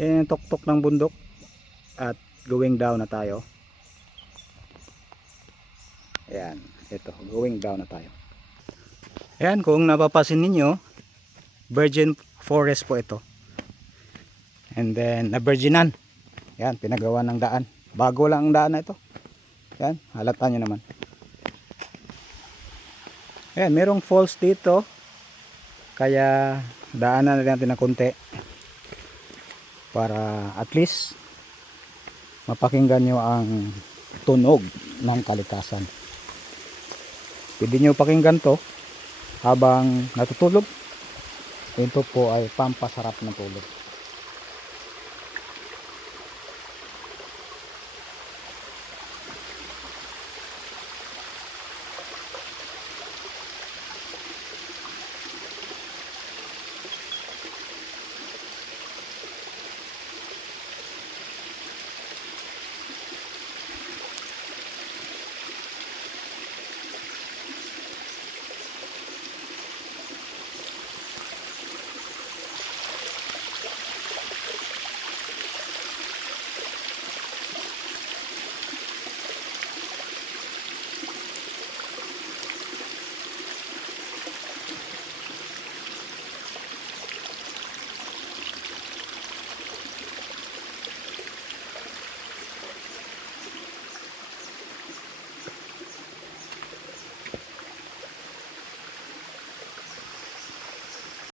Yan yung tuktok ng bundok at going down na tayo. Ayan, ito, going down na tayo. Ayan, kung napapasin ninyo, virgin forest po ito. And then, na-virginan. Ayan, pinagawa ng daan. Bago lang ang daan na ito. Ayan, halata nyo naman. Ayan, merong falls dito. Kaya, daanan na natin ng konti. Para at least, mapakinggan nyo ang tunog ng kalikasan. Pwede nyo pakinggan to habang natutulog. Ito po ay pampasarap ng tulog.